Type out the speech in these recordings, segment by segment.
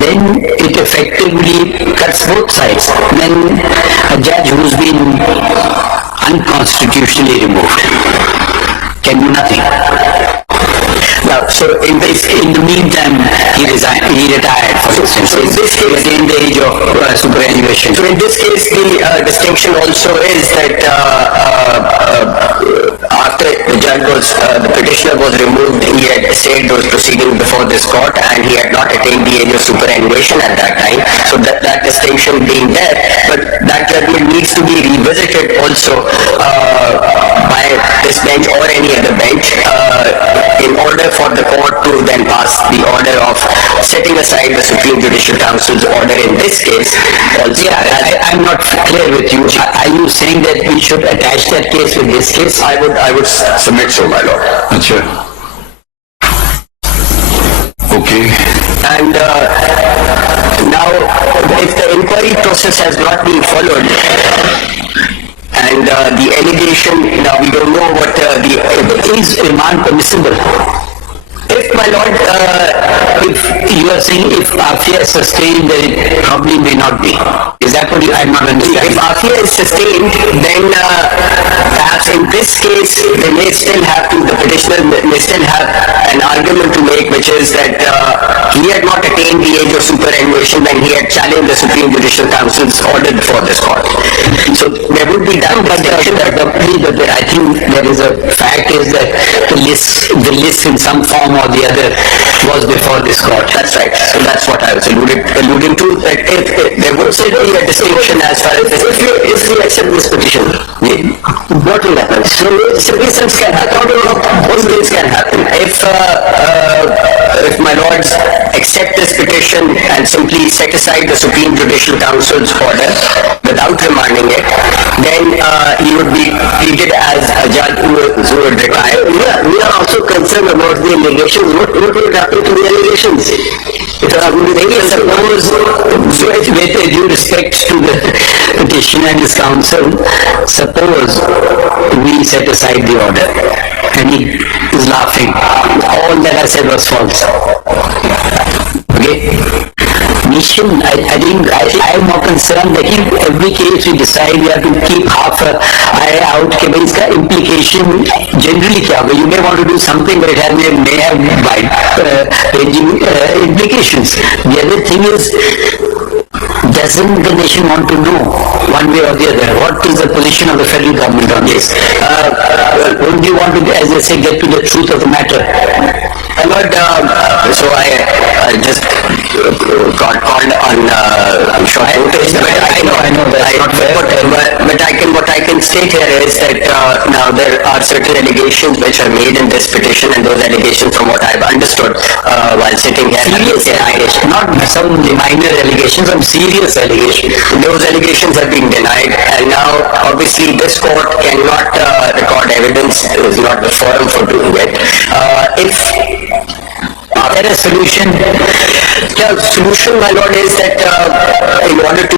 then it effectively cuts both sides. Then a judge who's been unconstitutionally removed can do nothing. Now, so in the meantime, he retired, for instance. So in this case, in the age of superannuation. So in this case, the distinction also is that after the petitioner was removed, he had stayed those proceedings before this court, and he had not attained the age of superannuation at that time. So that distinction being there, but that judgment needs to be revisited also by this bench or any other bench in order for the court to then pass the order of setting aside the Supreme Judicial Council's order in this case. Also, yeah, I'm not clear with you. Are you saying that we should attach that case with this case? I would submit so, my lord. Sure. Okay. And now, if the inquiry process has not been followed, and the allegation, now we don't know what is remand permissible. If, my lord, if you are saying if afia is sustained, then it probably may not be. Is that what I'm not understanding? If afia is sustained, then perhaps in this case, they may still have to, the petitioner may still have an argument to make, which is that he had not attained the age of superannuation when he had challenged the Supreme Judicial Council's order before this court. So there would be that distinction, but I think there is a fact is that the list in some form or the other was before this court. That's right. So that's what I was alluding to. That if there would still be a distinction as far as this, if we accept this petition, what will happen? So reasons can happen. Both things can happen. If my lords accept this petition and simply set aside the Supreme Judicial Council's order without remanding it, then he would be treated as a judge who would retire. We are also concerned about the allegations. What would happen to the allegations? With due respect to the petitioner and his counsel, suppose we set aside the order and he is laughing. All that I said was false. Okay? I am more concerned that in every case we decide we have to keep half an eye out. Its implication generally you may want to do something, but it may have wide-ranging implications. The other thing is, doesn't the nation want to know one way or the other what is the position of the federal government on this? Wouldn't you want to, as I say, get to the truth of the matter? So I just got called on short notice. I know that's not fair. But what I can state here is that now there are certain allegations which are made in this petition, and those allegations, from what I've understood while sitting here, serious allegations, not some minor allegations, some serious allegations. Those allegations have been denied, and now obviously this court cannot record evidence. It is not the forum for doing it. If there is a solution, my lord, is that in order to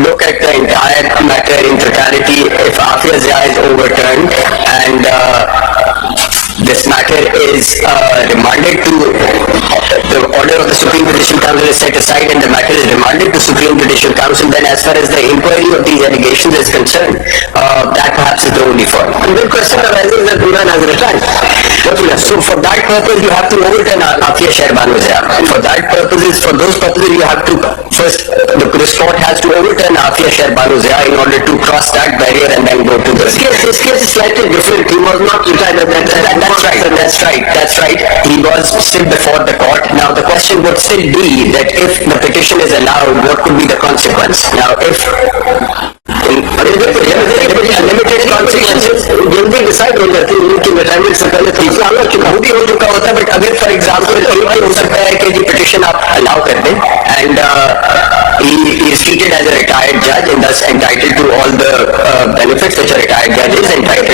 look at the entire matter in totality, if Afia's is overturned and this matter is remanded to the order of the Supreme Judicial Council is set aside and the matter is remanded to Supreme Judicial Council, then as far as the inquiry of these allegations is concerned, that perhaps is the only forum. And the question arises that Iran has retired. So for that purpose, you have to overturn Afia Shehrbano-Zia. For those purposes, you have to first, this court has to overturn Afia Shehrbano-Zia in order to cross that barrier and then go to this case. This case is slightly different. He was not retired at that time. That's right. He was still before the court. Now the question would still be that if the petition is allowed, what could be the consequence? Now if limited consequences will be decided on that कि retirement से पहले तो चुनाव भी हो चुका होता है, but अगर for example ये हो सकता है कि ये petition आप allow कर दें and he is treated as a retired judge and thus entitled to all the benefits which a retired judge is entitled to.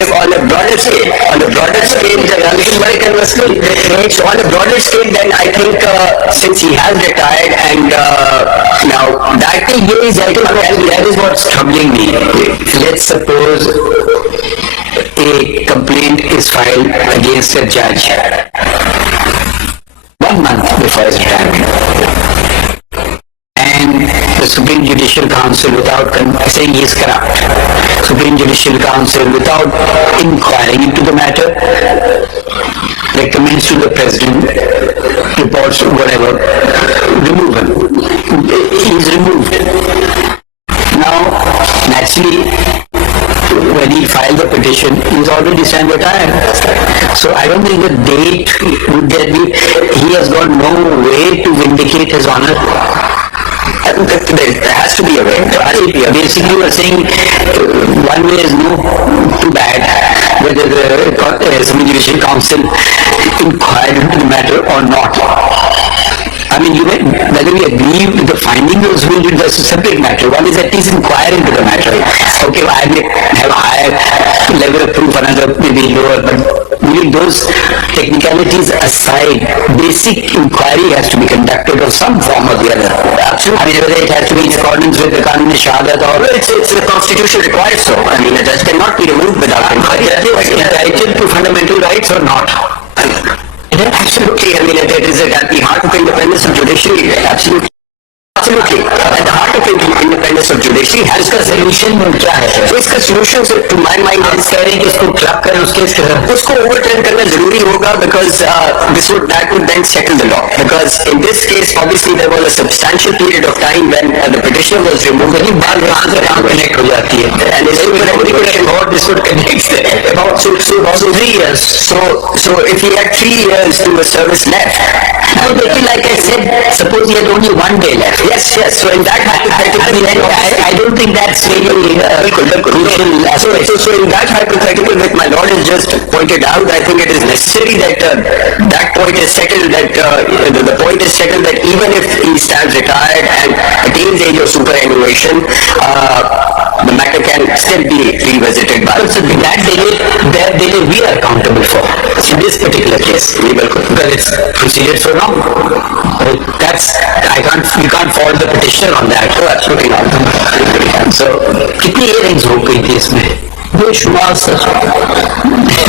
If on a broader scale, so on a broader scale, then I think since he has retired and now that is what's troubling me. Let's suppose a complaint is filed against a judge. 1 month before his retirement. And the Supreme Judicial Council, without saying he is corrupt, Supreme Judicial Council, without inquiring into the matter, recommends to the President, reports whatever, removal. He is removed. Now, naturally, when he filed the petition, he is already semi-retired. So I don't think the date would there be, he has got no way to vindicate his honor. There has to be a way. Basically, you are saying one way is no, too bad, whether the Judicial Council inquired into the matter or not. I mean, whether we agree with the findings of the Supreme Court, that's a separate matter. One is at least inquire into the matter. Okay, well, I may have a higher level of proof, another maybe lower, but leaving those technicalities aside, basic inquiry has to be conducted of some form or the other. Absolutely. I mean, whether it has to be in accordance with the Qanun Shahadat or it's the Constitution requires so. I mean, a judge cannot be removed without inquiry. Entitled to fundamental rights or not? Absolutely. I mean, it is at the heart of independence of judiciary. Absolutely. Absolutely. At the heart of independence of judiciary has इसका solution क्या है? तो इसका solution to my mind is कह रहे हैं कि इसको club करें उसको overturn करना जरूरी होगा because that would then settle the law. Because in this case, obviously there was a substantial period of time when the petitioner was removed. कहीं बार यहाँ से यहाँ connect हो जाती है. And this would connect about so 3 years. So if he had 3 years to a service left, now like I said, suppose he had only 1 day left. Yes. So in that hypothetical, I don't think that's really crucial. So in that hypothetical, that my Lord has just pointed out, I think it is necessary that that point is settled. That the point is settled that even if he stands retired and attains age of superannuation, the matter can still be revisited by. So that delay we are accountable for in this particular case, because it's proceeded so long. You can't fault the petitioner on that. So absolutely not. So कितनी hearings हो गई थी इसमें? बेशुमार sir.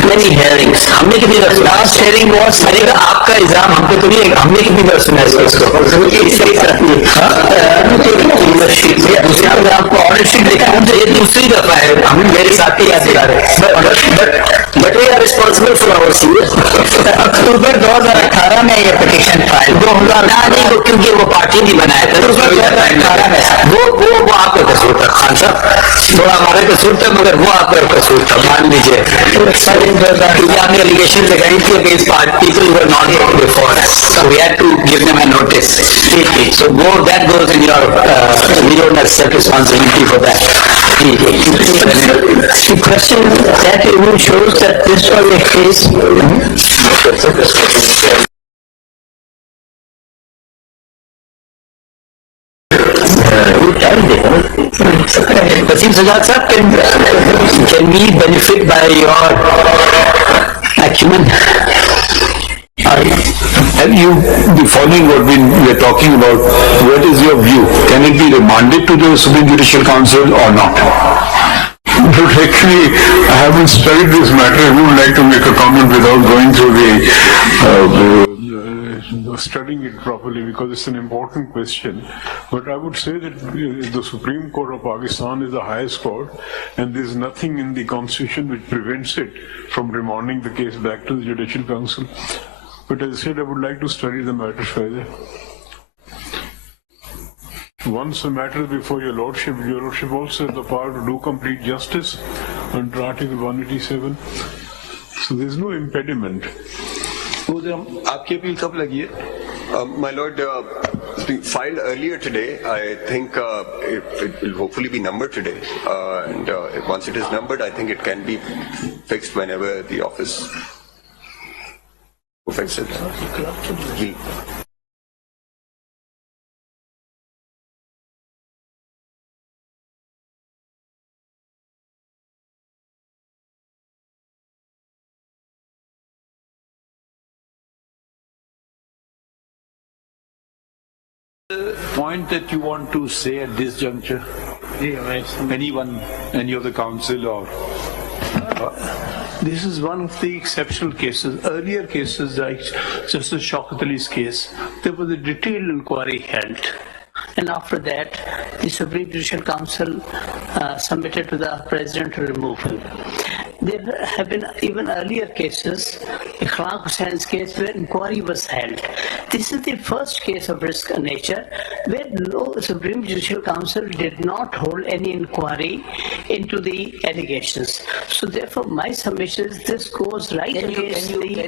Many hearings. हमने कितनी last hearing was मैंने कहा आपका इल्जाम हम पे तो नहीं है. हमने कितनी बार सुना है इसको? दूसरी बार आपको ऑर्डर शीट देखा मुझे ये दूसरी दफा है. हम मेरे साथ ही याद दिला रहे. But we are responsible for our seniors. अक्टूबर 2018 में ये पिटीशन फाइल 2018 नहीं क्योंकि वो पार्टी नहीं बनाया था. 2018 में वो आपका कसूर था खान साहब. थोड़ा हमारा कसूर था मगर वो आपका कसूर था. मान लीजिए हमने एलिगेशन लगाई थी against people who were not here before us. So we had to give them a notice. So that goes in your we don't accept responsibility for that. The question that even shows that this was a case. Wasim Sajjad sir, can we benefit by your acumen? Have you, the following what we are talking about, what is your view? Can it be remanded to the Supreme Judicial Council or not? But actually, I haven't studied this matter. I would like to make a comment without going through studying it properly because it's an important question. But I would say that the Supreme Court of Pakistan is the highest court and there's nothing in the Constitution which prevents it from remanding the case back to the Judicial Council. But as I said, I would like to study the matter further. Once the matter is before your Lordship also has the power to do complete justice under Article 187. So there is no impediment. आपकी appeal कब लगी है? My Lord, filed earlier today. I think it will hopefully be numbered today. And once it is numbered, I think it can be fixed whenever the office will fix it. Point that you want to say at this juncture? Anyone, any of the council or This is one of the exceptional cases. Earlier cases, like Justice Shaukat Ali's case, there was a detailed inquiry held. And after that, the Supreme Judicial Council submitted to the President to remove him. There have been even earlier cases, Qazi Faez's case, where inquiry was held. This is the first case of risk nature where no Supreme Judicial Council did not hold any inquiry into the allegations. So therefore, my submission is this goes right against the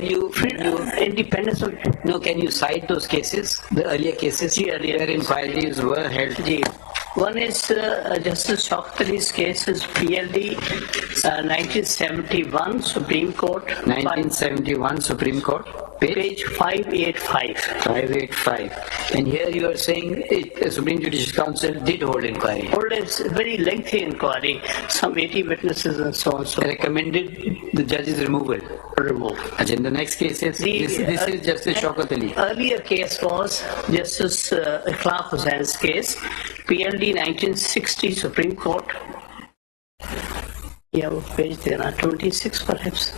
independence of... No, can you cite those cases, the earlier cases where inquiries were held? One is Justice Shaukat Ali's case is PLD 1971 Supreme Court. 1971 Supreme Court. Page 585. 585. And here you are saying the Supreme Judicial Council did hold inquiry. Hold a very lengthy inquiry, some 80 witnesses and so on. So recommended the judge's removal. And in the next case, this is Justice Shaukat Ali. Earlier case was Justice Qazi Faez's case, PLD 1960 Supreme Court. Yeah, page there are 26 perhaps.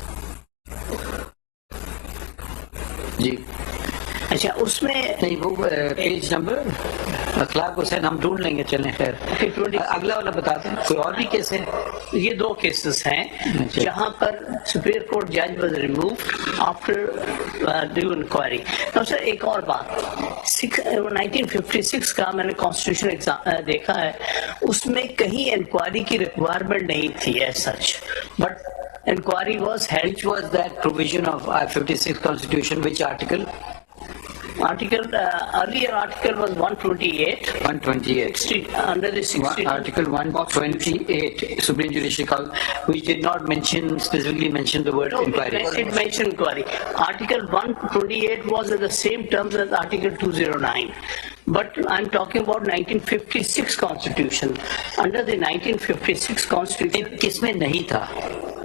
जी अच्छा उसमें नहीं वो page number अखलाक हुसैन हम ढूंढ लेंगे चलें खैर अगला वाला बताते हैं कोई और भी केस है ये दो केसेस हैं जहां पर सुप्रीम कोर्ट जज was removed after due inquiry. तो सर एक और बात 1956 का मैंने कॉन्स्टिट्यूशन एग्जाम देखा है उसमें कहीं इंक्वायरी की रिक्वायरमेंट नहीं थी as such but inquiry was held. Which was that provision of 56 Constitution? Which article? Earlier article was 128. 128. Under the 60. Article 128, Supreme Judicial Council, which did not specifically mention the word inquiry. It mentioned inquiry. Article 128 was in the same terms as Article 209. But I'm talking about 1956 Constitution. Under the 1956 Constitution, किसमें नहीं था?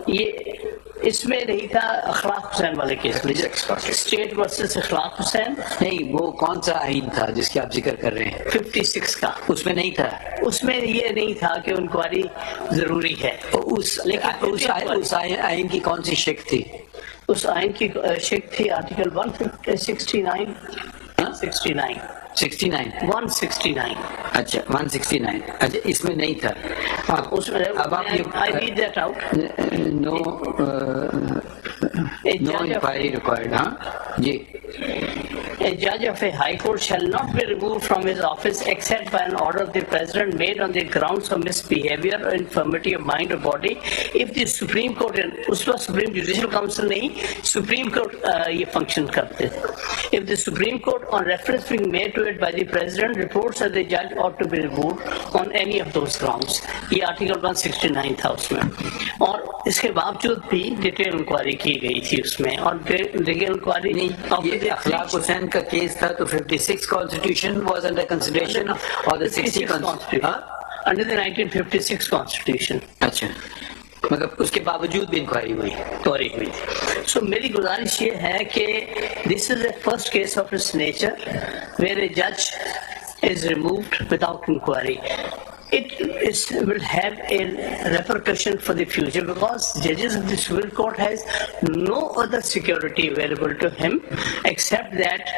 ये इसमें नहीं था अखलाक हुसैन वाले case में state versus अखलाक हुसैन नहीं वो कौन सा आइन था जिसकी आप जिक्र कर रहे हैं 56 का उसमें नहीं था उसमें ये नहीं था कि इंक्वायरी जरूरी है उस आइन की कौन सी शिक थी उस आइन की शिक थी आर्टिकल 169 अच्छा 169 अच्छा इसमें नहीं था उसमें अब आप I read that out no inquiry required हाँ जी A judge of a high court shall not be removed from his office except by an order of the president made on the grounds of misbehavior or infirmity of mind or body if the Supreme Court उस वक्त Supreme Judicial Council नहीं Supreme Court ये function करते थे if the Supreme Court on reference being made to it by the president reports that the judge ought to be removed on any of those grounds ये article 169 था उसमें और इसके बावजूद भी डिटेल इंक्वायरी की गई थी उसमें और डिटेल इंक्वायरी नहीं अखलाक हुसैन का केस था तो 56 कॉन्स्टिट्यूशन वाज अंडर कंसिडरेशन और the 60 constitution under the 1956 constitution अच्छा मतलब उसके बावजूद भी इंक्वायरी हुई सो मेरी गुजारिश ये है कि this is the first case of this nature where a जज is removed without inquiry it will have a repercussion for the future because judges of the Supreme Court has no other security available to him except that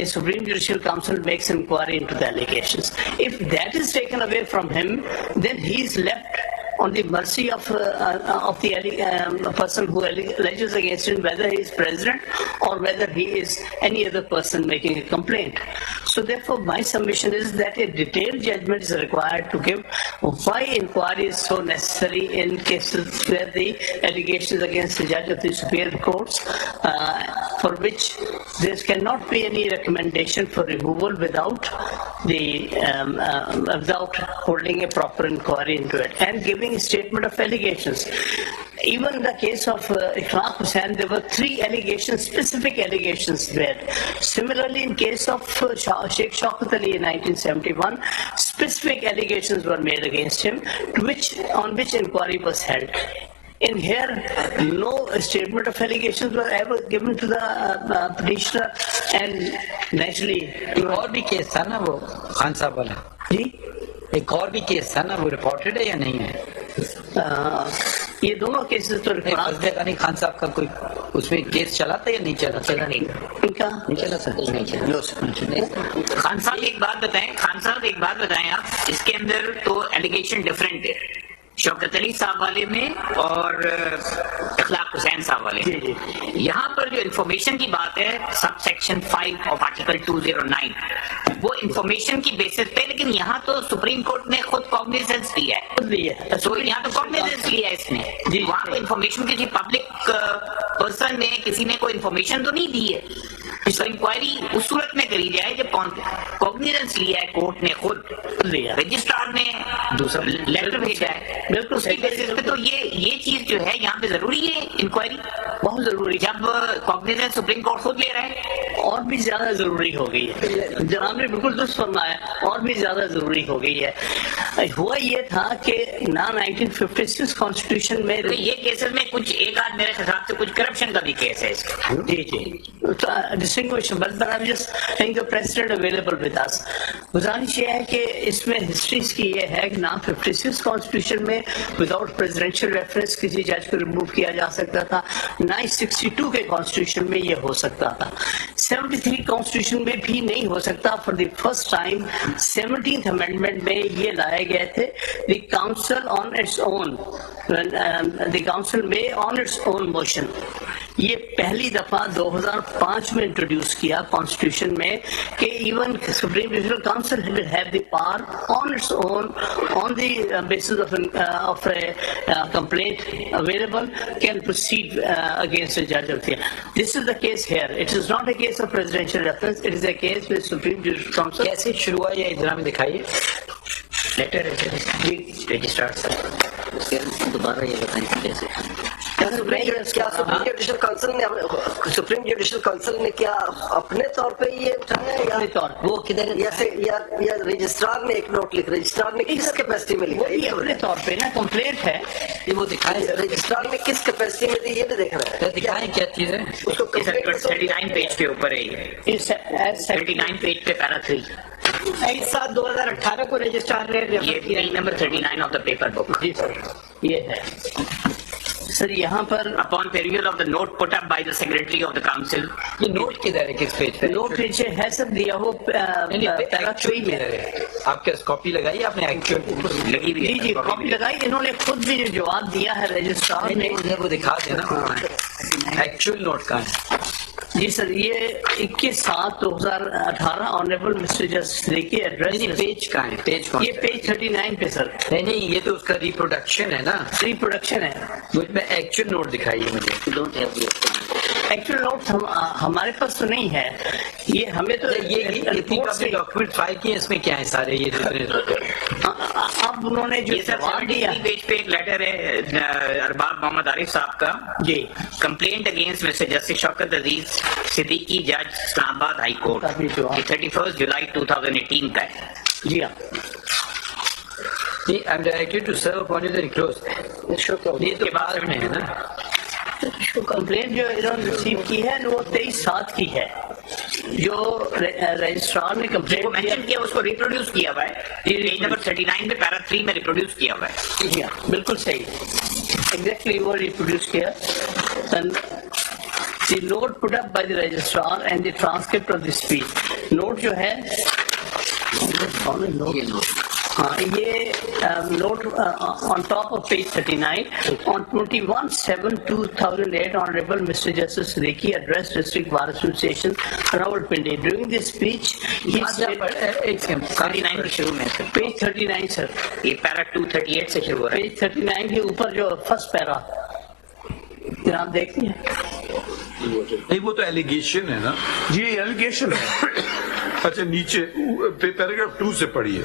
a Supreme Judicial Council makes inquiry into the allegations. If that is taken away from him, then he is left on the mercy of the person who alleges against him, whether he is president or whether he is any other person making a complaint. So therefore, my submission is that a detailed judgment is required to give why inquiry is so necessary in cases where the allegations against the judge of the superior courts, for which there cannot be any recommendation for removal without holding a proper inquiry into it and giving a statement of allegations. Even in the case of Qazi Faez, there were 3 allegations, specific allegations there. Similarly, in case of Sheikh Shaukat Ali in 1971, specific allegations were made against him, on which inquiry was held. In here, no statement of allegations were ever given to the petitioner, and naturally, एक और भी case था ना वो खान साहब वाला जी एक और भी केस था ना वो रिपोर्टेड है या नहीं है ये दोनों केसेस तो नहीं, खान साहब का कोई उसमें केस चला था या नहीं चला? चला नहीं, इनका नहीं चला सर, नहीं चला। खान साहब एक बात बताएं आप, इसके अंदर तो एलिगेशन डिफरेंट है शौकत अली साहब वाले में और इखलाक हुसैन साहब वाले में। यहाँ पर जो इंफॉर्मेशन की बात है सब सेक्शन 5 ऑफ आर्टिकल 209, वो इंफॉर्मेशन की बेसिस पे, लेकिन यहाँ तो सुप्रीम कोर्ट ने खुद कॉग्निजेंस लिया है, तो यहाँ तो कॉग्निजेंस लिया है इसने। वहाँ तो इंफॉर्मेशन किसी पब्लिक पर्सन ने, किसी ने कोई इंफॉर्मेशन तो नहीं दी है। इसको इंक्वायरी उस सूरत में करी जाए जब कॉग्निजेंस लिया है कोर्ट ने, खुद रजिस्ट्रार ने दूसरा लेटर भेजा है, बिल्कुल सही बेसिस पे। तो ये चीज जो है यहाँ पे जरूरी है, इंक्वायरी बहुत जरूरी। जब कॉग्निजेंस सुप्रीम कोर्ट खुद ले रहा है, और भी ज्यादा जरूरी हो गई है। जनाब ने बिल्कुल दुरुस्त फरमाया, और भी ज्यादा जरूरी हो गई है। हुआ ये था कि 1956 कॉन्स्टिट्यूशन में ये केसेस में कुछ एक आध मेरे हिसाब से कुछ करप्शन का भी केस है इसका। जी प्रेसिडेंट अवेलेबल विद अस। गुजारिश ये है कि इसमें हिस्ट्री की ये है कि 56 कॉन्स्टिट्यूशन में विदाउट प्रेसिडेंशियल रेफरेंस किसी जज को रिमूव किया जा सकता था, 962 के कॉन्स्टिट्यूशन में ये हो सकता था, 73 कॉन्स्टिट्यूशन में भी नहीं हो सकता। For the first time 17th amendment में ये लाए गए थे, the council on its own, the council में ऑन इट्स ओन मोशन। ये पहली दफा 2005 में इंट्रोड्यूस किया कॉन्स्टिट्यूशन में कि even Supreme Judicial Council will have the power on its own on the basis of complaint available can proceed against the जज of here. This is the case here, it is not a case of presidential reference, it is a case with Supreme Judicial Council. कैसे शुरू हुआ ये इधर में दिखाइए letter registrar साहब, दोबारा ये बताएं कैसे। सुप्रीम जुडिशल काउंसिल ने क्या अपने तौर पे ये उठाया या अपने तौर वो किधर या रजिस्ट्रार ने एक नोट लिखा, रजिस्ट्रार ने किस कैपेसिटी में लिखा? ये अपने तौर पे ना कंप्लेंट है, ये वो दिखाए रजिस्ट्रार ने किस कैपेसिटी में दी ये नहीं देख रहा है। दिखाएं क्या चीज है उसको 39 पेज के ऊपर है, 39 पेज पे पैरा 3 7/2018 को रजिस्ट्रार ने ये page number 39 of the paper book. जी सर, ये है सर। यहाँ पर upon perusal of the note put up by the secretary of the council. ये नोट किधर है, किस पेज पे? नोट नीचे है सब दिया हो, एक्चुअल में आपके कॉपी लगाई आपने? एक्चुअल लगी हुई है, जी कॉपी लगाई। इन्होंने खुद भी जो जवाब दिया है रजिस्ट्रार ने, वो दिखा देना एक्चुअल नोट का है। जी सर, ये 21/7/2018 ऑनरेबल मिस्टर जस्टिस की एड्रेस पेज का है, पेज कौन? ये पेज 39 पे सर। नहीं, ये तो उसका रिप्रोडक्शन है ना, रिप्रोडक्शन है। मुझमें एक्चुअल नोट दिखाइए मुझे। एक्चुअल नोट हमारे पास तो नहीं है, ये हमें तो ये डॉक्यूमेंट फाइल किए, इसमें क्या है सारे ये अब उन्होंने जो जवाब दिया पेज पे एक लेटर है अरबाब मोहम्मद आरिफ साहब का, जी complaint against mister justice Shaukat Aziz Siddiqui जज इस्लामाबाद हाई कोर्ट, 31 जुलाई 2018 का है। जी हाँ, I am directed to serve upon the enclosed. ये तो बाद में है ना, कंप्लेंट जो इन्होंने रिसीव की है वो 23/7 की है। जो रजिस्ट्रार ने कंप्लेंट मेंशन किया उसको रिप्रोड्यूस किया हुआ है, पेज नंबर 39 में पैरा 3 में रिप्रोड्यूस किया हुआ है। जी हाँ, बिल्कुल सही, एग्जैक्टली वो रिप्रोड्यूस किया। The note put up by the registrar and the transcript of the speech. Note जो है, हाँ ये note on top of page 39 on 21/7/2008 Honorable Mr. Justice Siddiqui addressed District Bar Association Rawalpindi. During this speech, he said, 39 के शुरू में page 39 sir, ये para 238 से शुरू हो रहा है। पेज 39 के ऊपर जो फर्स्ट पैरा आप देखते हैं, नहीं वो तो एलिगेशन है ना? जी एलिगेशन है। अच्छा नीचे पैराग्राफ 2 से पढ़िए।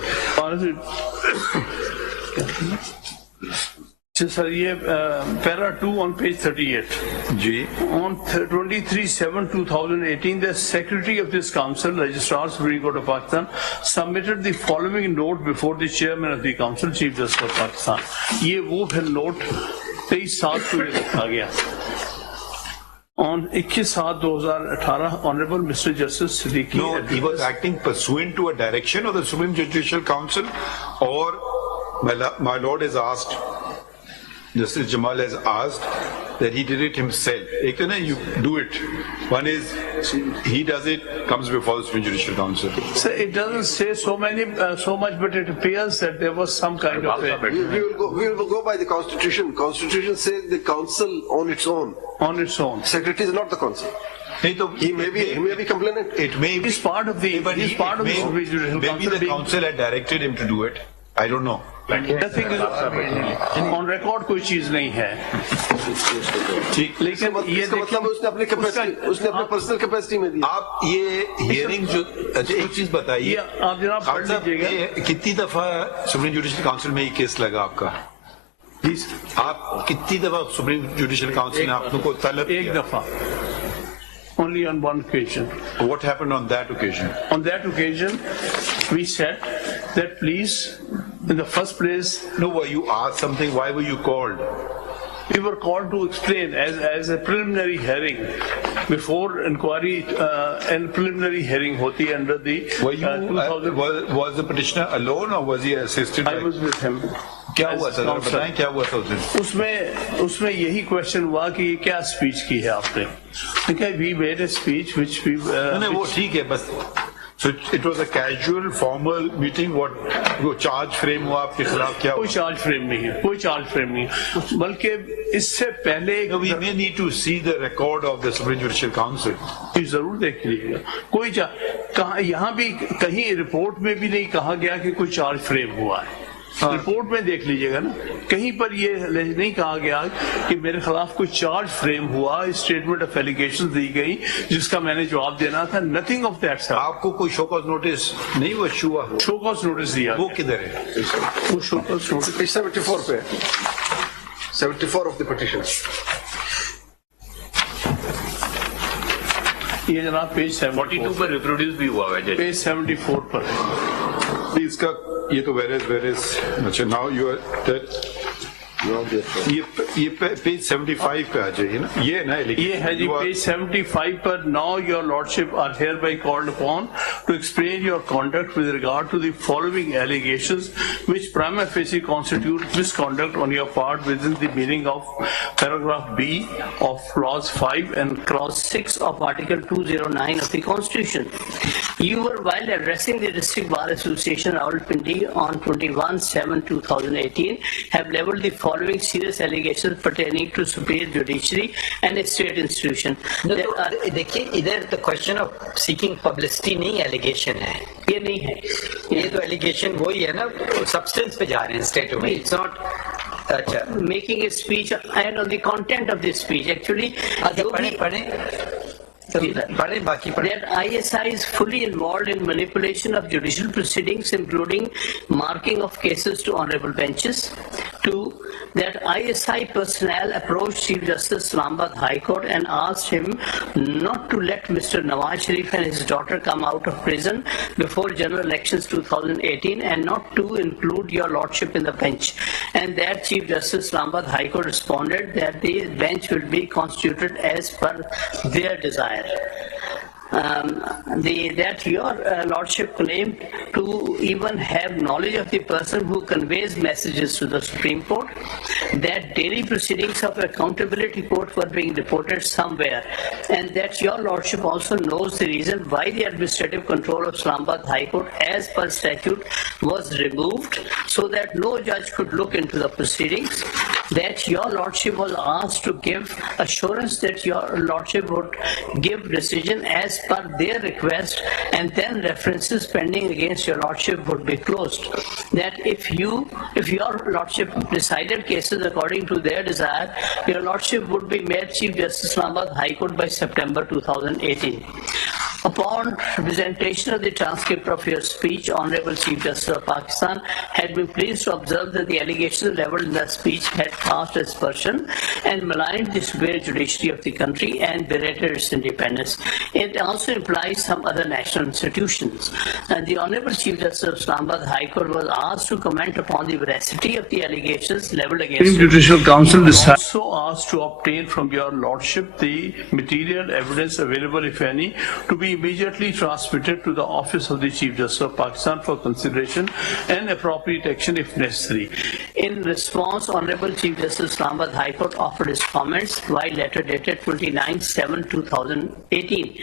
सर ये पैरा 2 on page 38 जी। On 23/7/2018, the Secretary of this Council, Registrar Supreme Court of Pakistan, submitted the following note before the Chairman of the Council, Chief Justice of Pakistan. ये वो फिर नोट 23/7 को रखा गया। On 21/7/2018, Honorable Mr. Justice Siddiqui. No, he was acting pursuant to a direction of the Supreme Judicial Council, or my lord is asked Justice Jamal has asked that he did it himself. Ek na, you do it. One is he does it, comes before the Supreme Judicial Council. So it doesn't say so much, but it appears that there was some kind of a... We will go by the Constitution. Constitution says the council on its own. On its own. Secretary is not the council. He may be complaining. It may be. He's part of the Supreme Judicial Council. Maybe the council had directed him to do it. I don't know. Nothing is on record, कोई चीज नहीं है. लेकिन ये मतलब उसने अपने personal capacity में दिया. आप ये हियरिंग जो अच्छा एक चीज बताइए. आप जनाब पढ़ लीजिएगा. कितनी दफा सुप्रीम जुडिशियल काउंसिल में ये केस लगा आपका? आप कितनी दफा सुप्रीम जुडिशियल काउंसिल ने आपको तलब किया? एक दफा. Only on one occasion. What happened on that occasion? On that occasion, we said that please, in the first place... No, you asked something, why were you called? We were called to explain as a preliminary hearing before inquiry and preliminary hearing hoti under the... Were you, was the petitioner alone or was he assisted? I was with him. क्या हुआ था? बताएं क्या हुआ था उस दिन? उसमें यही क्वेश्चन हुआ कि ये क्या स्पीच की है आपने? Okay, we made a speech which we... नहीं वो ठीक है बस. So it was a casual, formal meeting. What charge frame हुआ आपके खिलाफ क्या? कोई charge frame नहीं है, कोई charge frame नहीं है. बल्कि इससे पहले we may need to see the record of the Supreme Judicial Council. ये जरूर देख लीजिएगा. कोई कहाँ यहाँ भी कहीं रिपोर्ट में भी नहीं कहा गया कि कोई charge frame हुआ है. रिपोर्ट में देख लीजिएगा ना, कहीं पर ये नहीं कहा गया कि मेरे खिलाफ कोई चार्ज फ्रेम हुआ, स्टेटमेंट ऑफ एलिगेशन दी गई जिसका मैंने जवाब देना था. Nothing of that sir. आपको कोई शो कॉज नोटिस नहीं हुआ? शो कॉज नोटिस दिया. वो किधर है? वो शो कॉज नोटिस 74 पे, 74 ऑफ द पिटीशन. ये जनाब पेज 42 पर रिप्रोड्यूस भी हुआ है. पेज 74 पर इसका ये तो वेरेस अच्छा नाउ यू आर ये पेज 75 पे आ जाइए ना. ये ना ये है जी पेज 75 पर. Now your lordship are hereby called upon to explain your conduct with regard to the following allegations which prima facie constitute misconduct on your part within the meaning of paragraph B of clause 5 and clause 6 of article 209 of the Constitution. You were, while addressing the District Bar Association Rawalpindi on 21/7/2018, have leveled the following serious allegations pertaining to superior judiciary and a state institution. देखिए इधर तो question of seeking publicity नहीं allegation है. ये नहीं है. ये तो एलिगेशन वही है ना, सब्सटेंस पे जा रहे हैं स्टेट में. इट्स नॉट अच्छा making a speech and on the content of this speech actually. That ISI is fully involved in manipulation of judicial proceedings, including marking of cases to honorable benches. 2. That ISI personnel approached Chief Justice Islamabad High Court and asked him not to let Mr. Nawaz Sharif and his daughter come out of prison before general elections 2018 and not to include your lordship in the bench. And that Chief Justice Islamabad High Court responded that the bench will be constituted as per their desire. That your lordship claimed to even have knowledge of the person who conveys messages to the Supreme Court, that daily proceedings of accountability court were being reported somewhere, and that your lordship also knows the reason why the administrative control of Islamabad High Court as per statute was removed so that no judge could look into the proceedings, that your lordship was asked to give assurance that your lordship would give decision as per their request, and then references pending against your lordship would be closed. That if your lordship decided cases according to their desire, your lordship would be made Chief Justice Islamabad High Court by September 2018. Upon presentation of the transcript of your speech, Honorable Chief Justice of Pakistan had been pleased to observe that the allegations leveled in the speech had cast aspersion and maligned the superior judiciary of the country and berated its independence. It also implies some other national institutions. And the Honorable Chief Justice of Islamabad High Court was asked to comment upon the veracity of the allegations leveled against the Judicial Council also asked to obtain from your lordship the material evidence available, if any, to be be immediately transmitted to the Office of the Chief Justice of Pakistan for consideration and appropriate action if necessary. In response, Honorable Chief Justice Islamabad High Court offered his comments by letter dated 29/7/2018,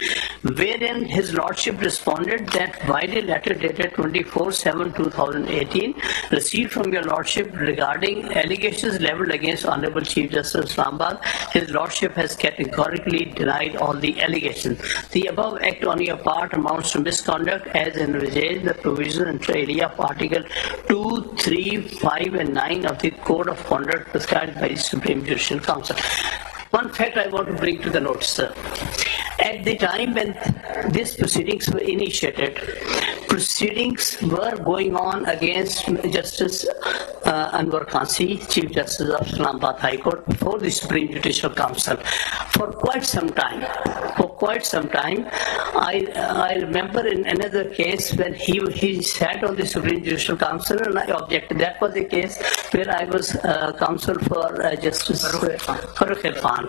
wherein his lordship responded that while a letter dated 24/7/2018 received from your lordship regarding allegations leveled against Honorable Chief Justice Islamabad, his lordship has categorically denied all the allegations. The above act on your part amounts to misconduct as envisaged the provisions inter alia of Article 2, 3, 5 and 9 of the Code of Conduct prescribed by the Supreme Judicial Council. One fact I want to bring to the notice, sir. At the time when these proceedings were initiated, proceedings were going on against Justice Anwar Qazi, Chief Justice of Islamabad High Court, before the Supreme Judicial Council for quite some time. I remember in another case when he sat on the Supreme Judicial Council and I objected. That was a case where I was counsel for Justice Farooq Irfan.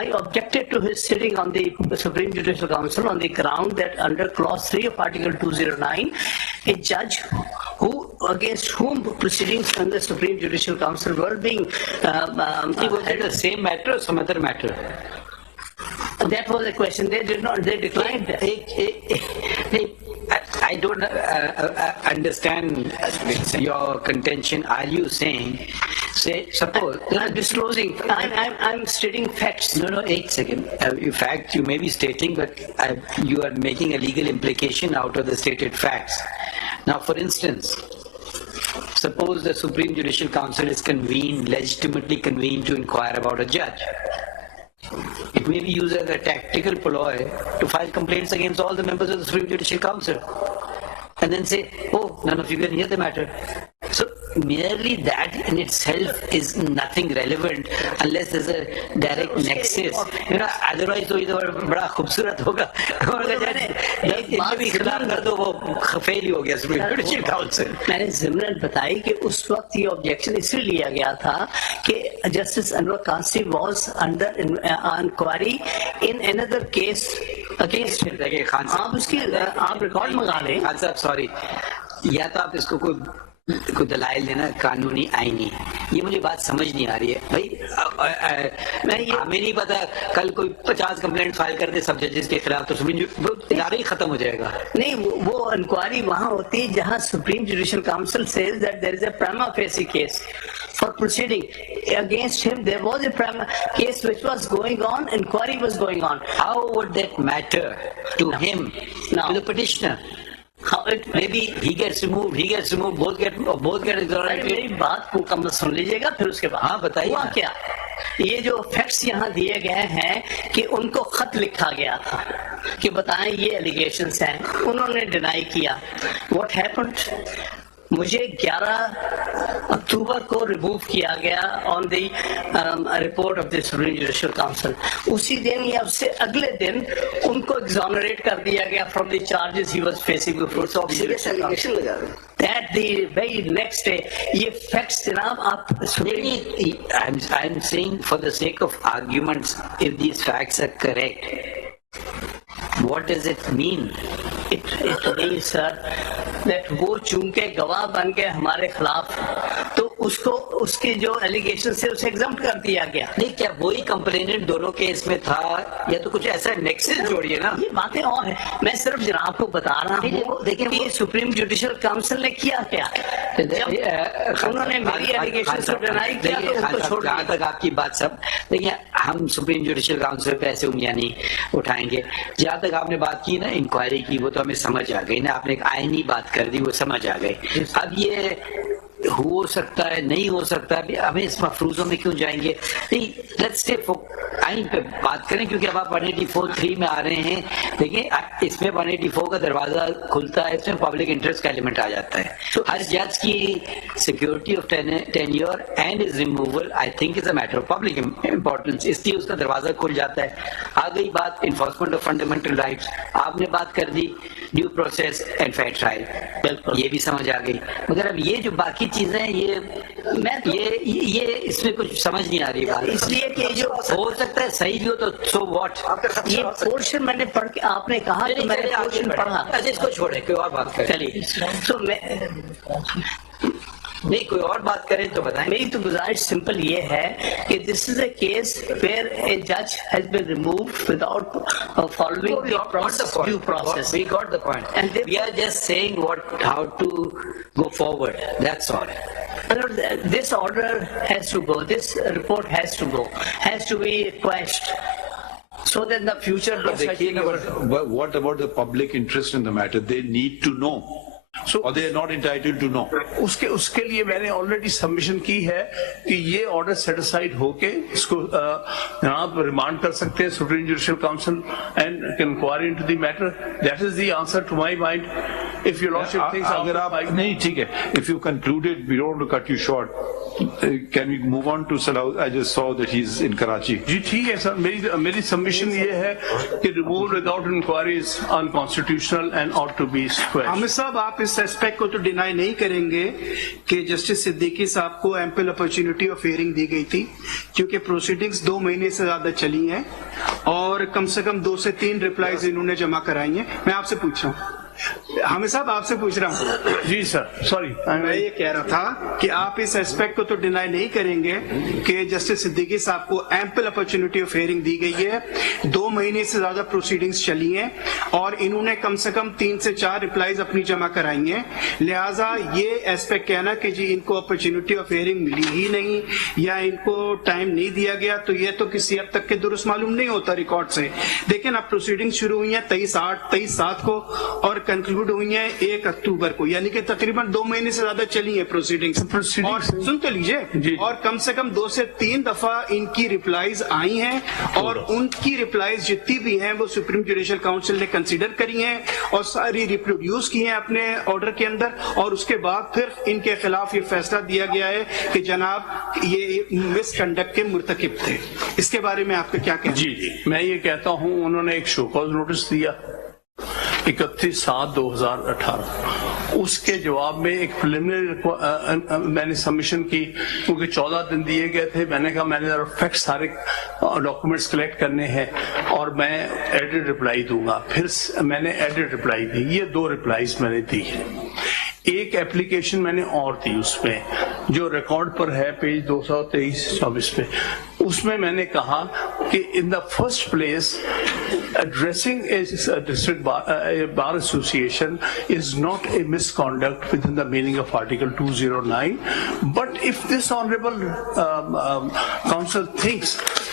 I objected to his sitting on the Supreme Judicial Council on the ground that under Clause 3 of Article 209, a judge against whom proceedings from the Supreme Judicial Council were being was it the same matter or some other matter? That was a question. They declined. I don't understand your contention. Are you saying, suppose I'm disclosing. I'm stating facts. No, 8 seconds. In fact, you may be stating, but you are making a legal implication out of the stated facts. Now, for instance, suppose the Supreme Judicial Council is legitimately convened to inquire about a judge. It may be used as a tactical ploy to file complaints against all the members of the Supreme Judicial Council and then say, oh, none of you can hear the matter. So merely that in itself is nothing relevant unless there's a direct nexus. Otherwise तो इधर बड़ा खूबसूरत होगा. इनके भी खिलाफ कर दो वो फेल ही हो गया सुप्रीम जुडिशियल काउंसिल. मैंने ज़िमरन बताई कि उस वक्त ये ऑब्जेक्शन इसलिए लिया गया था कि justice Anwar Kazi was under inquiry in another case against him. Khan साहब आप रिकॉर्ड मंगा लें. खान साहब सॉरी, या तो आप इसको कोई दलाइल देना कानूनी आईनी, ये मुझे बात समझ नहीं आ रही है भाई. हमें नहीं पता कल कोई 50 कंप्लेंट फाइल कर दे सब जजेस के खिलाफ तो इदारा ही खत्म हो जाएगा. नहीं, वो इंक्वायरी वहाँ होती है जहाँ supreme judicial council says that there is a prima facie case for proceeding against him. There was a case which was going on, inquiry was going on. How would that matter to him, to the petitioner? Maybe he gets removed, both get exonerated. मेरी बात को कम सुन लीजिएगा फिर उसके बाद. हाँ बताइए. हुआ क्या? ये जो फैक्ट्स यहाँ दिए गए हैं कि उनको खत लिखा गया था कि बताएं ये एलिगेशंस हैं, उन्होंने डिनाई किया. What happened? मुझे 11 अक्टूबर को रिमूव किया गया on the report of the supreme judicial council. उसी दिन या उससे अगले दिन उनको एग्जोनरेट कर दिया गया from the charges he was facing before that the very next day. ये फैक्ट्स जनाब आप I am saying for the sake of arguments, if these facts are correct, what does it mean? It means, sir, that वो चूंकि गवाह बन गए हमारे खिलाफ तो उसको उसके जो एलिगेशन से उसे एग्जम्प्ट कर दिया गया. नहीं, क्या वही कंप्लेनेंट दोनों केस में था या तो कुछ ऐसा नेक्सस जोड़िए ना. ये बातें और हैं, मैं सिर्फ जनाब को बता रहा हूँ. देखिए ये सुप्रीम जुडिशियल काउंसिल ने किया क्या, उन्होंने मेरी एलिगेशन को डिनाई किया तो उनको छोड़ दिया. जहाँ तक आपकी बात सब देखिए, हम सुप्रीम जुडिशियल काउंसिल पे ऐसे उंगलियां नहीं उठाएंगे. जहाँ तक आपने बात की ना इंक्वायरी की, वो तो हमें समझ आ गई ना. आपने एक आईनी बात कर दी, वो समझ आ गई. अब ये हो सकता है नहीं हो सकता है, हमें इस मफरूजों में क्यों जाएंगे. नहीं, लेट्स स्टे आइन पे बात करें, क्योंकि अब आप 184(3) में आ रहे हैं. देखिए इसमें 184 का दरवाजा खुलता है, इसमें पब्लिक इंटरेस्ट का एलिमेंट आ जाता है. तो हर जज की security of tenure and is removal I think is a matter of public importance, इसलिए उसका दरवाजा खुल जाता है. आ गई बात इन्फोर्समेंट ऑफ फंडामेंटल राइट्स, आपने बात कर दी due process and fair trial, ये भी समझ आ गई. मगर अब ये जो बाकी चीजें हैं ये मैं तो ये इसमें कुछ समझ नहीं आ रही बात, इसलिए कि जो हो सकता है सही भी हो तो सो व्हाट, ये पोर्शन मैंने पढ़ के आपने कहा तो मैंने पोर्शन पढ़ा। अच्छा इसको छोड़े, कोई और बात करें। चलिए तो मैं नहीं, कोई और बात करें तो बताएं। मेरी तो गुजारिश सिंपल ये है कि this is a case where a जज has been removed without following the due process. We got the point. And We are just saying how to go forward. That's all. This order has to go, this report has to go, has to be quashed, so that in the future no such thing ever. But what about the public interest in the matter? They need to know. Or they are not entitled to know. उसके लिए मैंने already submission की है कि ये order cetacide होके इसको जनाब रिमांड कर सकते हैं supreme judicial council and inquiry into the matter. That is the answer to my mind. If you lordship thinks अगर आप नहीं, ठीक है, if you concluded, we don't want to cut you short, can we move on to Salah? I just saw that he's in Karachi. जी ठीक है sir, मेरी submission ये है कि remove without inquiry is unconstitutional and ought to be squashed. Aamir साहब, आप इस aspect को तो डिनाई नहीं करेंगे कि जस्टिस सिद्दीकी साहब को एम्पल अपॉर्चुनिटी ऑफ हियरिंग दी गई थी, क्योंकि प्रोसीडिंग्स 2 महीने से ज्यादा चली हैं और कम से कम 2 से 3 रिप्लाईज इन्होंने जमा कराई हैं। मैं आपसे पूछ रहा हूँ, हामिद साहब आपसे पूछ रहा हूँ। जी सर, सॉरी, मैं ये कह रहा था कि आप इस एस्पेक्ट को तो डिनाई नहीं करेंगे कि जस्टिस सिद्दीकी साहब को एम्पल अपॉर्चुनिटी ऑफ हियरिंग दी गई है, 2 महीने से ज्यादा प्रोसीडिंग्स चली हैं और इन्होंने कम से कम 3 से 4 रिप्लाईज अपनी जमा कराई हैं। लिहाजा ये एस्पेक्ट कहना कि जी इनको अपॉर्चुनिटी ऑफ हियरिंग मिली ही नहीं या इनको टाइम नहीं दिया गया, तो ये तो किसी हद तक के दुरुस्त मालूम नहीं होता रिकॉर्ड से। लेकिन अब प्रोसीडिंग शुरू हुई है 23/8 को और कंक्लूड हुई है 1 अक्टूबर को, यानी कि तकरीबन 2 महीने से ज्यादा चली है प्रोसीडिंग्स। और सुन तो लीजिए, और कम से कम 2 से 3 दफा इनकी रिप्लाईज आई हैं और उनकी रिप्लाईज जितनी भी हैं वो सुप्रीम जुडिशियल काउंसिल ने कंसीडर करी हैं और सारी रिप्रोड्यूस की हैं अपने ऑर्डर के अंदर, और उसके बाद फिर इनके खिलाफ ये फैसला दिया गया है कि जनाब ये मिसकंडक्ट के मुर्तकिब थे। इसके बारे में आपका क्या कहना? जी, मैं ये कहता हूँ उन्होंने एक शो कॉज नोटिस दिया 31/7/2018, उसके जवाब में एक प्रिलिमिनरी मैंने सबमिशन की, क्योंकि 14 दिन दिए गए थे। मैंने कहा मैंने फैक्ट सारे डॉक्यूमेंट्स कलेक्ट करने हैं और मैं एडिट रिप्लाई दूंगा। फिर मैंने एडिट रिप्लाई दी, ये 2 रिप्लाईज मैंने दी है। एक एप्लीकेशन मैंने और दी उसमें जो रिकॉर्ड पर है पेज 223-24 पे, उसमें मैंने कहा कि in the first place addressing a district bar association is not a misconduct within the meaning of Article 209, but if this honorable council thinks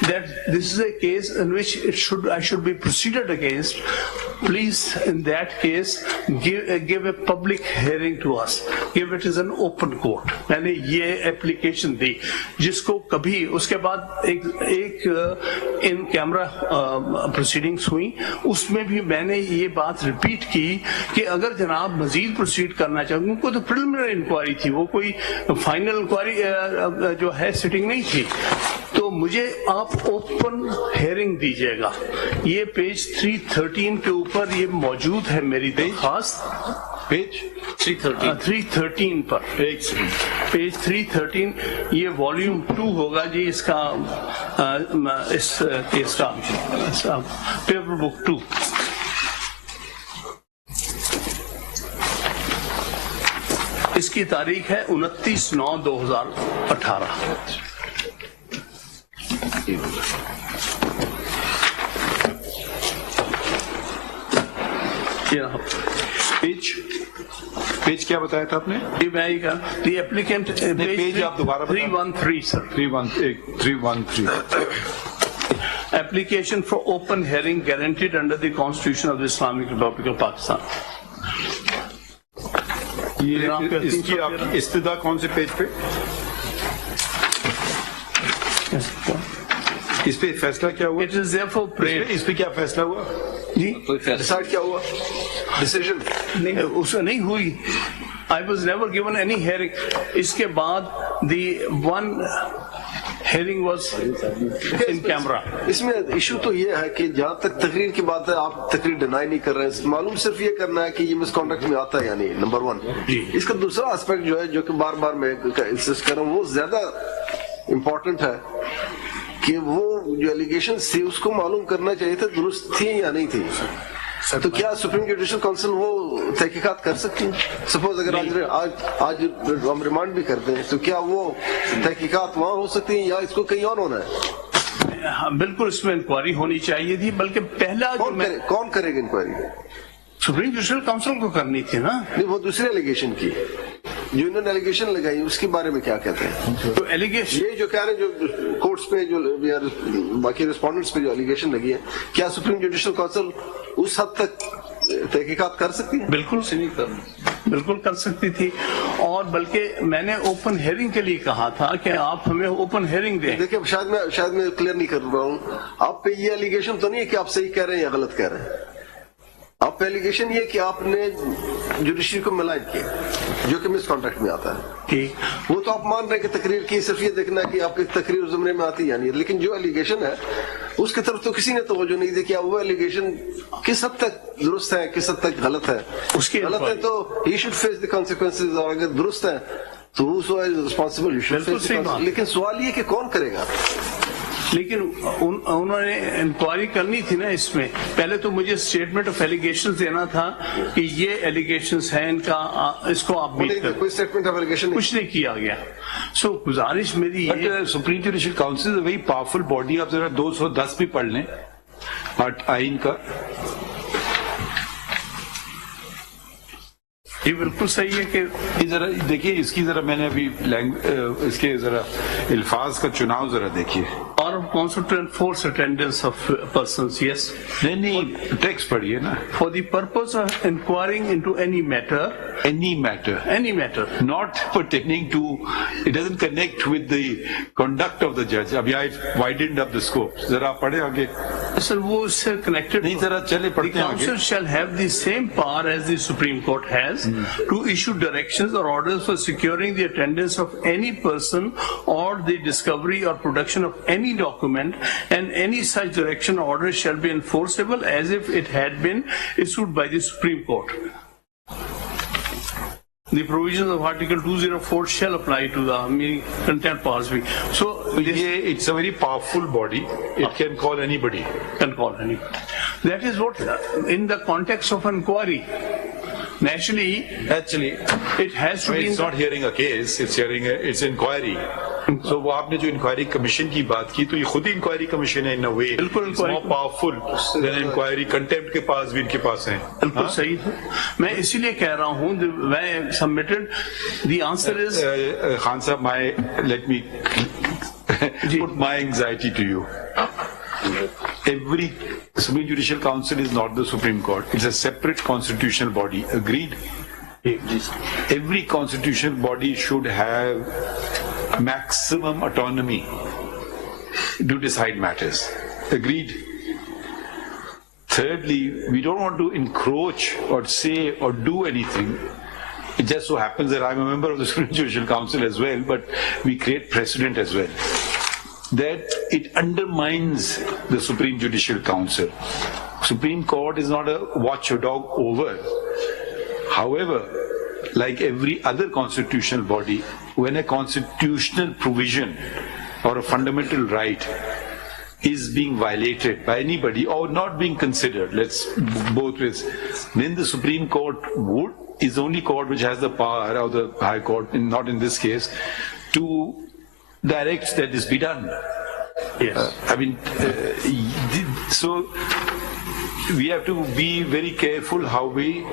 that this is a case in which I should be proceeded against, please in that case give a public hearing to us, give it as an open court। मैंने ये application दी जिसको कभी उसके बाद एक in camera proceedings हुई, उसमें भी मैंने ये बात रिपीट की कि अगर जनाब मजीद प्रोसीड करना चाहेंगे, उनको तो प्रिलिमिनरी इंक्वायरी थी, वो कोई फाइनल इंक्वायरी जो है सिटिंग नहीं थी, तो मुझे आप ओपन हियरिंग दीजिएगा। ये पेज 313 के ऊपर ये मौजूद है मेरी दरखास्त, पेज 313 पर, पेज 313, ये वॉल्यूम 2 होगा जी इसका, इस केस का पेपर बुक 2। इसकी तारीख है 29/9/2018। पेज क्या बताया था आपने? एप्लीकेंट पेज आप दोबारा 313 sir, 313 application for open hearing guaranteed under the Constitution of the Islamic Republic of Pakistan। ये इसकी आप इस्तदा कौन से पेज पे? इस पे फैसला क्या हुआ? It is therefore prayed। इस पे क्या फैसला हुआ जी? डिसाइड क्या हुआ? डिसीजन नहीं, उससे नहीं हुई। I was never given any hearing। इसके बाद the one hearing was in camera. इसमें इशू तो ये है कि जहाँ तक तकरीर की बात है, आप तकरीर डिनाई नहीं कर रहे हैं, मालूम सिर्फ ये करना है कि ये मिसकॉन्डक्ट में आता है या नहीं, नंबर 1। इसका दूसरा एस्पेक्ट जो है, जो कि बार बार मैं इंसिस्ट कर रहा हूँ, वो ज्यादा इम्पोर्टेंट है कि वो जो एलिगेशन थी उसको मालूम करना चाहिए था दुरुस्त थी या नहीं थी। तो क्या सुप्रीम जुडिशल काउंसिल वो तहकीकात कर सकती है? सपोज अगर आज हम रिमांड भी करते हैं तो क्या वो तहकीकात वहाँ हो सकती है या इसको कहीं और होना है? हाँ, बिल्कुल इसमें इंक्वायरी होनी चाहिए थी, बल्कि पहला कौन करेगा इंक्वायरी? सुप्रीम जुडिशल काउंसिल को करनी थी ना। नहीं, वो दूसरे एलिगेशन की जो इन्होंने एलिगेशन लगाई उसके बारे में क्या कहते हैं? तो एलिगेशन ये जो कह रहे हैं, जो कोर्ट्स पे जो बाकी रिस्पोंडेंट्स पे जो एलिगेशन लगी है, क्या सुप्रीम जुडिशल काउंसिल उस हद तक तहकीकात कर सकती है? बिल्कुल कर सकती थी, और बल्कि मैंने ओपन हेयरिंग के लिए कहा था कि आप हमें ओपन हेयरिंग दें। देखिए, शायद मैं क्लियर नहीं कर रहा हूँ। आप पे ये एलिगेशन तो नहीं है कि आप सही कह रहे हैं या गलत कह रहे हैं। आप पे एलिगेशन ये कि आपने जुडिशरी को मिलाइट किया, जो कि मिसकॉन्डक्ट में आता है। ठीक, वो तो आप मान रहे हैं कि तकरीर की सिर्फ ये देखना है कि आपकी तकरीर ज़मरे में आती है या नहीं, लेकिन जो एलिगेशन है उसकी तरफ तो किसी ने तवज्जो नहीं दी कि वो एलिगेशन किस हद तक दुरुस्त है, किस हद तक गलत है। उसकी गलत है तो he should face the consequences, और अगर दुरुस्त है तो रिस्पॉन्सिबल, लेकिन सवाल ये कि कौन करेगा? लेकिन उन्होंने इंक्वायरी करनी थी ना इसमें। पहले तो मुझे स्टेटमेंट ऑफ एलिगेशंस देना था कि ये एलिगेशंस हैं, इनका इसको आप बीट करें। कोई स्टेटमेंट ऑफ एलिगेशन कुछ नहीं किया गया। सो गुजारिश मेरी ये, supreme Judicial council is a very powerful body. आप जरा 210 भी पढ़ लें आइन का। ये बिल्कुल सही है कि जरा देखिए, इसकी जरा मैंने अभी इसके जरा अल्फाज का चुनाव जरा देखिए। और council to enforce attendance of persons, yes. नहीं, टेक्स्ट पढ़िए ना। For the purpose of inquiring into any matter not pertaining to, it doesn't connect with the conduct of the judge. अभी I widened up the scope. जरा पढ़े आगे। Sir वो इससे connected नहीं, जरा चले पढ़ते हैं आगे। The council shall have the same power as the Supreme Court has to issue directions or orders for securing the attendance of any person or the discovery or production of any document, and any such direction or order shall be enforceable as if it had been issued by the Supreme Court. The provisions of Article 204 shall apply to the contempt powers. So it's a very powerful body. It can call anybody. That is what, in the context of inquiry, naturally, it has to be. It's not hearing a case. It's inquiry. So वो आपने जो inquiry commission की बात की, तो ये खुद ही inquiry commission है इन अ वे। बिल्कुल more powerful than inquiry. Contempt के पास भी इनके पास है। बिल्कुल सही है। मैं इसीलिए कह रहा हूँ, मैं submitted, the answer is, Khan साहब, let me put my anxiety to you. Every Supreme Judicial Council is not the Supreme Court. It's a separate constitutional body. Agreed? Every constitutional body should have maximum autonomy to decide matters. Agreed? Thirdly, we don't want to encroach or say or do anything. It just so happens that I'm a member of the Supreme Judicial Council as well, but we create precedent as well, that it undermines the Supreme Judicial Council. Supreme Court is not a watchdog over. However, like every other constitutional body, when a constitutional provision or a fundamental right is being violated by anybody or not being considered, let's both ways, then the Supreme Court is the only court which has the power, or the High Court, not in this case, to direct that this be done. Yes. So we have to be very careful how we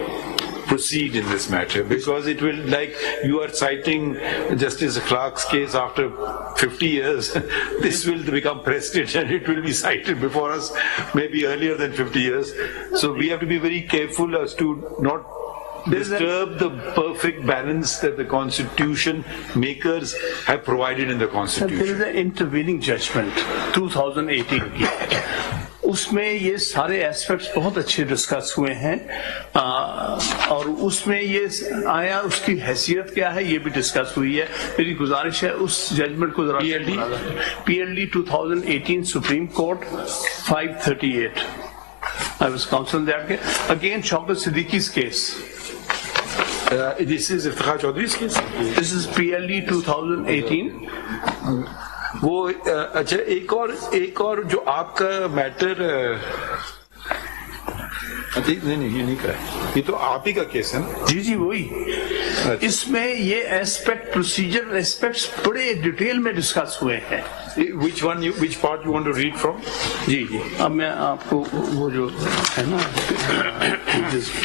proceed in this matter, because it will, like you are citing Justice Clark's case after 50 years, this will become precedent and it will be cited before us maybe earlier than 50 years. So we have to be very careful as to not disturb the perfect balance that the constitution makers have provided in the constitution. There is an intervening judgment, 2018. उसमें ये सारे aspects बहुत अच्छे discuss हुए हैं और उसमें ये आया उसकी हैसियत क्या है ये भी डिस्कस हुई है। मेरी गुजारिश है उस जजमेंट को जरा PLD 2018 supreme court 538 I was counsel that again Shaukat Siddiqui's case. This is Iftikhar Chaudhry's case. This is PLD 2018. वो अच्छा एक और जो आपका मैटर नहीं ये नहीं करा, ये तो आप ही का केस है ना? जी वही। इसमें ये एस्पेक्ट प्रोसीजर एस्पेक्ट्स बड़े डिटेल में डिस्कस हुए हैं। Which part you want to read from? जी अब मैं आपको वो जो है ना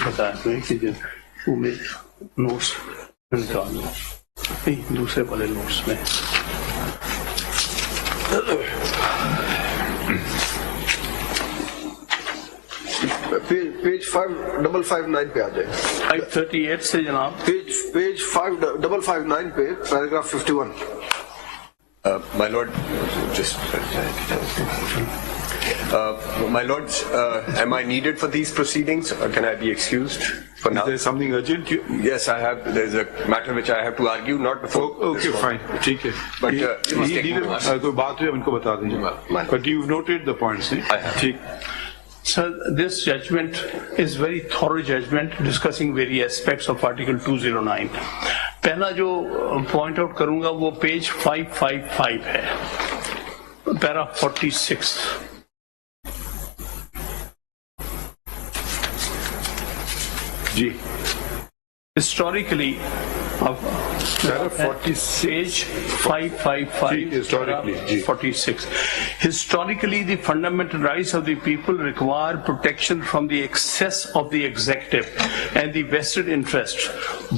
बताया कि वो मेरे नोट्स निकाल नहीं दूसरे वाले नोट्स में पेज 5559 पे आ जाए। 538 से जनाब पेज 5559 पे paragraph 51। My lord, just my lords, am I needed for these proceedings, or can I be excused for now? Is there something urgent? Yes, I have. There's a matter which I have to argue, not before. Okay, fine, ठीक है. But कोई बात हुई उनको बता दीजिए. But you've noted the points, नहीं? I have. ठीक. Sir, this judgment is very thorough judgment discussing various aspects of Article 209. पहला जो point out करूंगा वो page 555 है, para 46. Ji. Historically, page 555, historically, 46. Historically, the fundamental rights of the people require protection from the excess of the executive and the vested interest,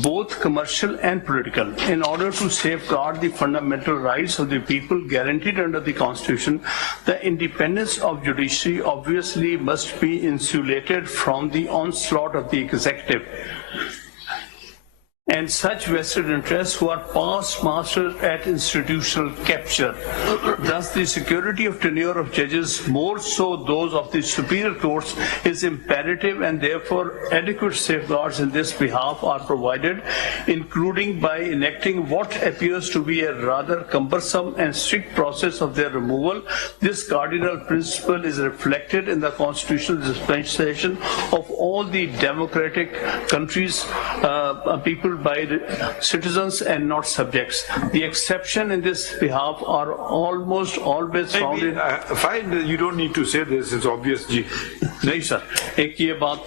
both commercial and political. In order to safeguard the fundamental rights of the people guaranteed under the Constitution, the independence of judiciary obviously must be insulated from the onslaught of the executive and such vested interests who are past masters at institutional capture. Thus, the security of tenure of judges, more so those of the superior courts, is imperative, and therefore adequate safeguards in this behalf are provided, including by enacting what appears to be a rather cumbersome and strict process of their removal. This cardinal principle is reflected in the constitutional dispensation of all the democratic countries, people by citizens and not subjects. The exception in this behalf are almost always found in... Fine, you don't need to say this, it's obvious, जी. नहीं sir, एक ये बात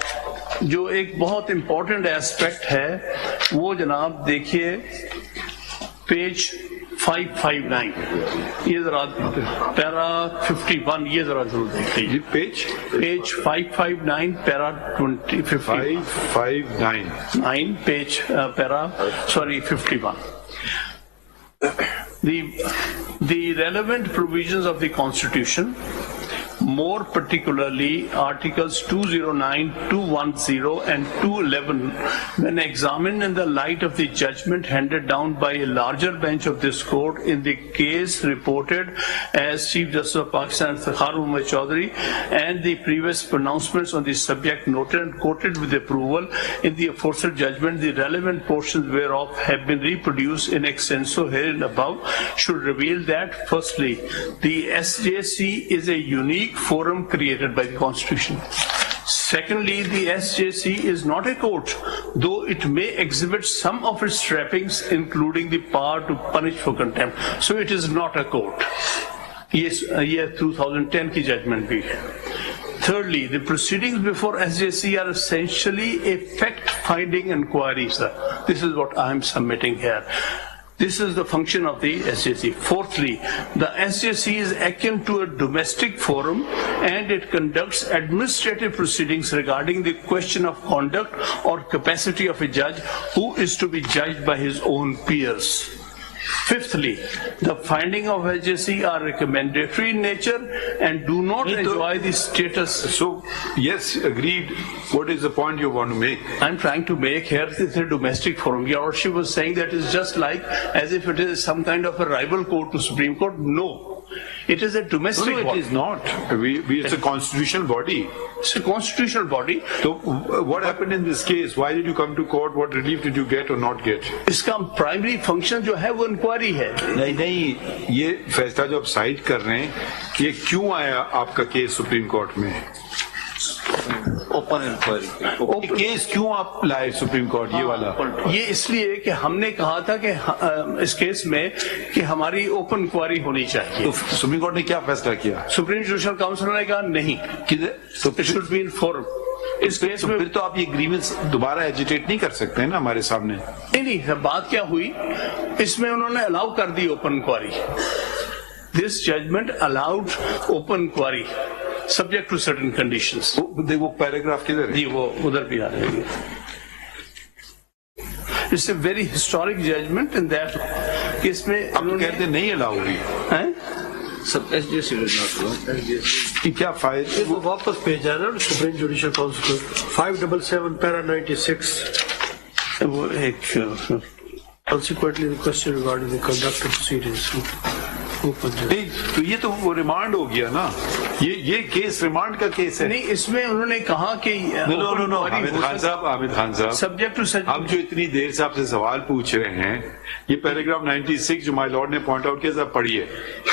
जो एक बहुत important aspect है, वो जनाब देखिए पेज 559, ये जरा पैरा 51, ये जरा जरूर देख लीजिए page 559 para 559 page para 51. The relevant provisions of the Constitution, more particularly Articles 209, 210 and 211, when examined in the light of the judgment handed down by a larger bench of this court in the case reported as Chief Justice of Pakistan Iftikhar Muhammad Chaudhry, and the previous pronouncements on the subject noted and quoted with approval in the aforesaid judgment, the relevant portions whereof have been reproduced in extenso herein above, should reveal that, firstly, the SJC is a unique forum created by the Constitution. Secondly, the SJC is not a court, though it may exhibit some of its trappings, including the power to punish for contempt. So it is not a court. Yes, year 2010 की judgment भी है. Thirdly, the proceedings before SJC are essentially a fact-finding inquiry, sir. This is what I am submitting here. This is the function of the SJC. Fourthly, the SJC is akin to a domestic forum, and it conducts administrative proceedings regarding the question of conduct or capacity of a judge who is to be judged by his own peers. Fifthly, the findings of SJC are recommendatory in nature and do not enjoy the status. So, yes, agreed. What is the point you want to make? I'm trying to make here it's a domestic forum. Your Lordship was saying that it's just like as if it is some kind of a rival court to Supreme Court. No. It is a domestic No, it body. is not. It's a constitutional body. It's a constitutional body. So what happened in this case? Why did you come to court? What relief did you get or not get? इसका primary function जो है वो inquiry है. नहीं, ये फैसला जो आप साइट कर रहे हैं, ये क्यों आया आपका केस सुप्रीम कोर्ट में? Open inquiry. केस क्यों आप लाए सुप्रीम कोर्ट ये वाला? ये इसलिए कि हमने कहा था कि इस केस में कि हमारी ओपन इंक्वायरी होनी चाहिए. तो सुप्रीम कोर्ट ने क्या फैसला किया? सुप्रीम जुडिशल काउंसिल ने कहा नहीं, it should be in forum. इस केस में फिर तो आप ये ग्रीवेंस दोबारा एजिटेट नहीं कर सकते हैं ना हमारे सामने. नहीं, बात क्या हुई, इसमें उन्होंने अलाउ कर दी open inquiry. This judgment allowed open inquiry subject to certain conditions. वो पैराग्राफ किधर है? जी वो उधर भी आ जाएगी. It's a very historic judgment in that case में आप कहते नहीं अलाउ हुई हैं? सब SGS is not wrong. कि क्या फायदा? वो वापस भेजा ना सुप्रीम जुडिशियल काउंसिल को 577 पैरा 96. वो एक Consequently, the question regarding the conduct of proceedings. नहीं, तो ये तो वो रिमांड हो गया ना. ये केस रिमांड का केस है. नहीं, इसमें उन्होंने कहा कि नो हामिद खान साहब सब्जेक्ट टू सच. हम जो इतनी देर से आपसे सवाल पूछ रहे हैं, ये पैराग्राफ 96 जो माय लॉर्ड ने पॉइंट आउट किया, सब पढ़िए.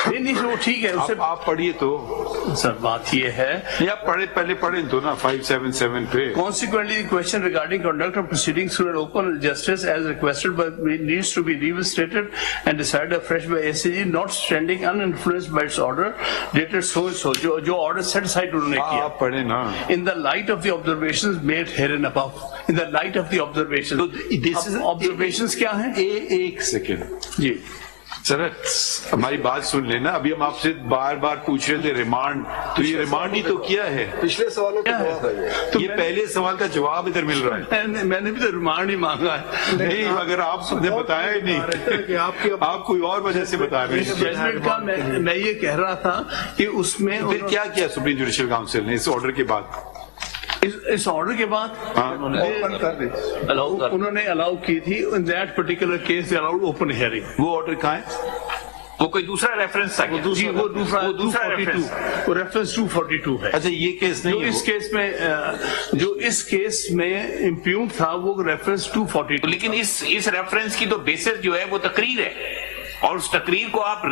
नहीं वो ठीक है, आप पढ़िए तो. सर बात ये है, नहीं आप पहले पढ़े तो ना 577 पे. Consequently, the question regarding conduct of proceedings through an open justice as requested by needs to be reinstated and decided afresh by ACG, not standing uninfluenced by its order dated so जो order set aside उन्होंने किया. आप पढ़े ना. In the light of the observations made herein above. In the light of the observations. So this is observations क्या है? एक second जी sir, हमारी बात सुन लेना. अभी हम आपसे बार बार पूछ रहे थे रिमांड, तो ये रिमांड ही तो किया है. पिछले सवालों का जवाब है तो ये पहले सवाल का जवाब इधर मिल रहा है. मैंने भी तो रिमांड ही मांगा है. नहीं, अगर आपने बताया ही नहीं, आप कोई और वजह से बता रहे हैं. जजमेंट का मैं ये कह रहा था कि उसमें फिर क्या किया सुप्रीम जुडिशियल काउंसिल ने इस ऑर्डर के बाद? इस ऑर्डर के बाद उन्होंने अलाउ की थी. In that particular case allowed open hearing. वो ऑर्डर कहाँ है? वो कोई दूसरा रेफरेंस था? वो दूसरा रेफरेंस, वो रेफरेंस 242 है. अच्छा, ये केस नहीं. जो इस केस में इम्प्यून था वो रेफरेंस 242. लेकिन इस रेफरेंस की तो बेसिस जो है वो तकरीर है, और उस तकरीर को आप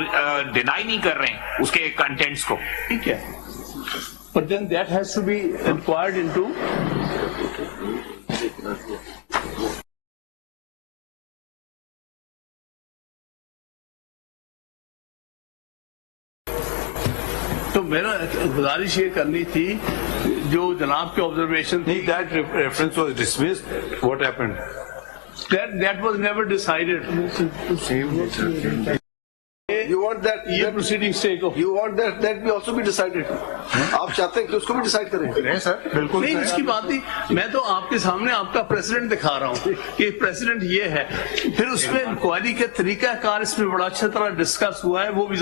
डिनाई नहीं कर रहे हैं, उसके कंटेंट्स को. ठीक है, but then that has to be inquired into. तो मेरा गुजारिश ये करनी थी, जो जनाब के ऑब्जर्वेशन थी. That reference was dismissed. What happened? That was never decided. You want that proceedings take off. You want that be also be decided. आप चाहते हैं कि उसको भी डिसाइड करें? नहीं सर, बिल्कुल नहीं, इसकी बात नहीं. मैं तो आपके सामने आपका प्रेसिडेंट दिखा रहा हूँ कि प्रेसिडेंट ये है. फिर उसमें इंक्वायरी का तरीका कार इसमें बड़ा अच्छा तरह डिस्कस हुआ है, वो भी